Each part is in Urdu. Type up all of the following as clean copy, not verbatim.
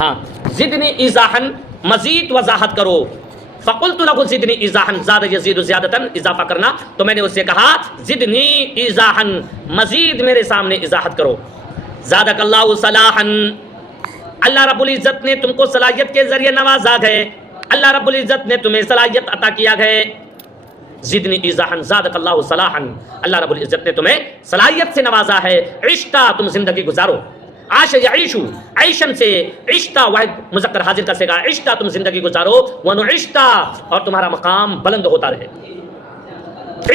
ہاں زدنی ایضاحن مزید وضاحت کرو. فقلت له زدنی ایضاحن زاد یزید زیادتاً اضافہ کرنا. تو میں نے اس سے کہا زدنی ایضاحن مزید میرے سامنے اضاحت کرو. زادک اللہ صلاحا اللہ رب العزت نے تم کو صلاحیت کے ذریعے نوازا ہے. اللہ رب العزت نے تمہیں صلاحیت عطا کیا ہے. زدنی ایضاحا زادک اللہ صلاحا اللہ رب العزت نے تمہیں صلاحیت سے نوازا ہے. عشتا تم زندگی گزارو. عاش یعیشو عیشن سے عشتا واحد مذکر حاضر کا سے گا. عشتا تم زندگی گزارو. ونعشتا اور تمہارا مقام بلند ہوتا رہے.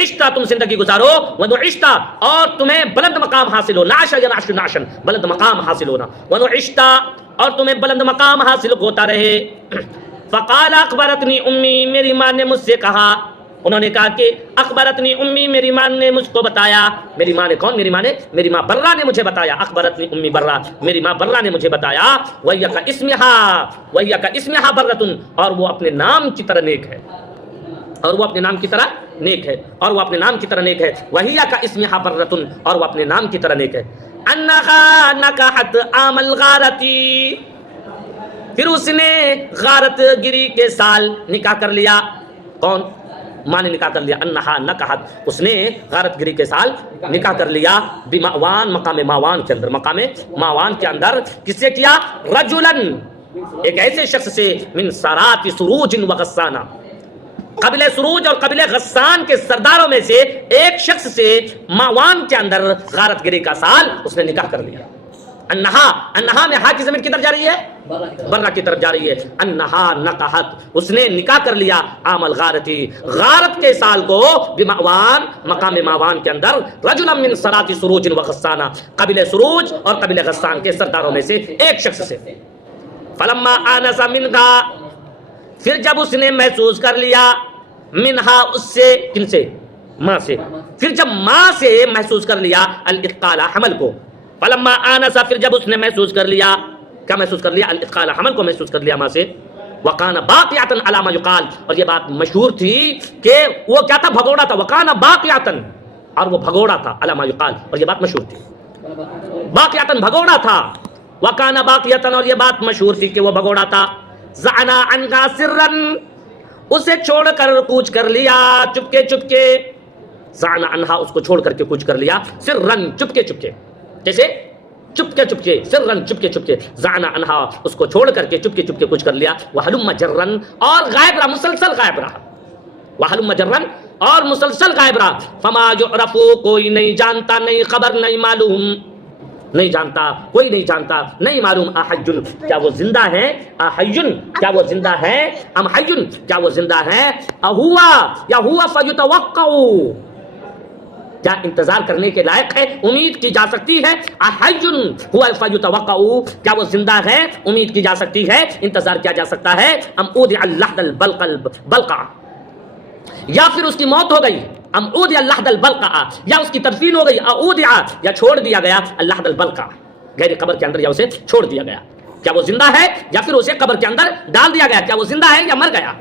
عشتا تم زندگی گزارو. ونعشتا اور تمہیں بلند مقام حاصل ہو. نعش ینعش نعشن بلند مقام حاصل ہونا. ونعشتا اور تمہیں بلند مقام حاصل ہوتا رہے. فقال اخبرتنی امی میری ماں نے مجھ سے کہا. انہوں نے کہا کہ اخبرتنی امی میری ماں نے مجھ کو بتایا. میری ماں نے کون؟ میری ماں نے میری ماں برہ نے مجھے بتایا. اخبرتنی امی برہ میری ماں برہ نے مجھے بتایا. وَهِيَ كَاسْمِهَا بَرَّةٌ اور وہ اپنے نام کی طرح نیک ہے. اور وہ اپنے نام کی طرح نیک ہے. اور وہ اپنے نام کی طرح نیک ہے. وَهِيَ كَاسْمِهَا بَرَّةٌ اور وہ اپنے نام کی طرح نیک ہے. أَنَّهَا نَكَحَتْ عَامَ الْغَارَةِ پھر اس نے غارت گری کے سال نکاح کر لیا. کون؟ ماں نے نکاح کر لیا. انہا نکحت اس نے غارت گری کے سال نکاح کر لیا. بماوان مقام ماوان کے اندر. مقام ماوان کے اندر کس سے کیا؟ رجلن ایک ایسے شخص سے من سرات سروج و غسانہ قبیلہ سروج اور قبیلہ غسان کے سرداروں میں سے ایک شخص سے ماوان کے اندر غارت گری کا سال اس نے نکاح کر لیا. انہا میں ہا کی ضمیر کدھر جا رہی ہے؟ برہ کی طرف جا رہی ہے. انہا نکحت اس نے نکاح کر لیا. عام الغارتی غارت کے سال کو بماوان مقام ماوان کے اندر رجلا من سرات سروج و غسانہ قبیلہ سروج اور قبیلہ غسان کے سرداروں میں سے ایک شخص سے. فلما آنس منہا پھر جب اس نے محسوس کر لیا منہا اس سے کن سے؟ ماں سے. پھر جب ماں سے محسوس کر لیا الاثقال حمل کو. فلما آنسا پھر جب اس نے محسوس کر لیا کیا محسوس کر لیا؟ الاثقال حمل کو محسوس کر لیا ماں سے. وقان باقیاتن علی ما یقال اور یہ بات مشہور تھی کہ وہ کیا تھا؟ بھگوڑا تھا. وقان باقیاتن اور وہ بھگوڑا تھا. علی ما یقال اور یہ بات مشہور تھی. باقیاتن بھگوڑا تھا. وقان باقیاتن اور یہ بات مشہور تھی کہ وہ بھگوڑا تھا. زعنا عنها سرا اسے چھوڑ کر کوچ کر لیا چپکے چپکے. زعنا عنها اس کو چھوڑ کر کے کوچ کر لیا. سرا چپکے چپکے جیسے چپکے چپکے. سرن چپکے چپکے. زعنا انہا اس کو چھوڑ کر کے چپکے چپکے کچھ کر لیا. وحلم جرن اور غائب رہا مسلسل غائب رہا. وحلم جرن اور مسلسل غائب رہا. فما یعرف کوئی نہیں جانتا نہیں خبر نہیں معلوم نہیں جانتا کوئی نہیں جانتا نہیں معلوم. احیٌ کیا وہ زندہ ہے؟ احیٌ کیا وہ زندہ ہے؟ ام حیٌ کیا وہ زندہ ہے؟ اہوا یا ہوا فیتوقع کیا انتظار کرنے کے لائق ہے؟ امید کی جا سکتی ہے. احیٌ ہوا فیتوقع کیا وہ زندہ ہے؟ امید کی جا سکتی ہے انتظار کیا جا سکتا ہے. ام اودع اللحد البلقع یا پھر اس کی موت ہو گئی. ام اودع اللحد البلقع یا اس کی تدفین ہو گئی. اودع یا چھوڑ دیا گیا اللحد البلقع غیر قبر کے اندر یا اسے چھوڑ دیا گیا. کیا وہ زندہ ہے یا پھر اسے قبر کے اندر ڈال دیا گیا؟ کیا وہ زندہ ہے یا مر گیا؟